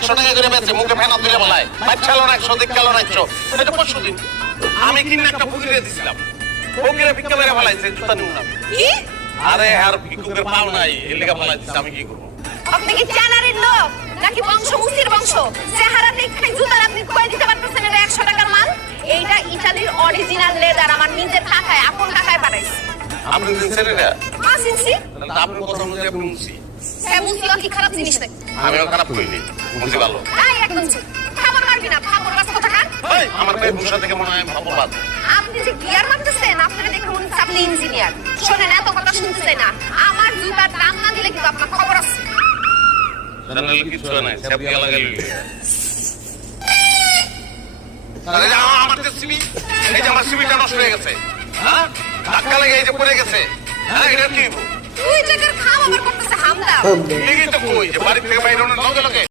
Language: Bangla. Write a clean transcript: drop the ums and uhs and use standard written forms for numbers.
100 টাকা করে বেচে মুখে ফেনা তুলে বলায় 5 চালো না 100 দিক গেল না 100 এটা পরশু দিন আমি কিনে একটা ফকিরে দিছিলাম ফকিরে ভিক্ষা করে বলাইছে জুতা নিউ না কি আরে আর ভিক্ষুকের পাও নাই এর লাগা বলাইছে আমি কি করব আপনি কি জানারের লোক নাকি বংশ মুসির বংশ চেহারা দেখে জুতার আপনি কই দিতে পারতেছেন এটা 100 টাকার মাল এইটা ইতালির অরিজিনাল লেদার আমার নিজের টাকায় আপন টাকায় বানাইছি আপনি দিছেন এটা আসিনছি তাহলে আপনার কথা অনুযায়ী আপনি মুসি হ্যাঁ মুসিও কি খারাপ জিনিস নাকি আমিও খারাপ কইনি মুসি ভালো এই একদম চুপ খাবার মারবি না খাবার কাছে কথা কান এই আমার কাছে মুসা থেকে মনে হয় ভাববাদ আপনি যে গিয়ার মারতেছেন আপনারা দেখে মনে হচ্ছে আপনি ইঞ্জিনিয়ার শোনেন এত কথা শুনতে চাই না আমার জুতার দাম না দিলে কিন্তু আপনার খবর আছে জানালে কিছু নাই সব গিয়া লাগাই আরে আমার তো সিমি এই যে আমার সিমিটা নষ্ট হয়ে গেছে হ্যাঁ ধাক্কা লেগে এই যে পড়ে গেছে হ্যাঁ এটা কি তুই জায়গার খাওয়া আবার করতেছে হামলা ঠিকই তো কই যে বাড়ি থেকে বাইরে লগে লগে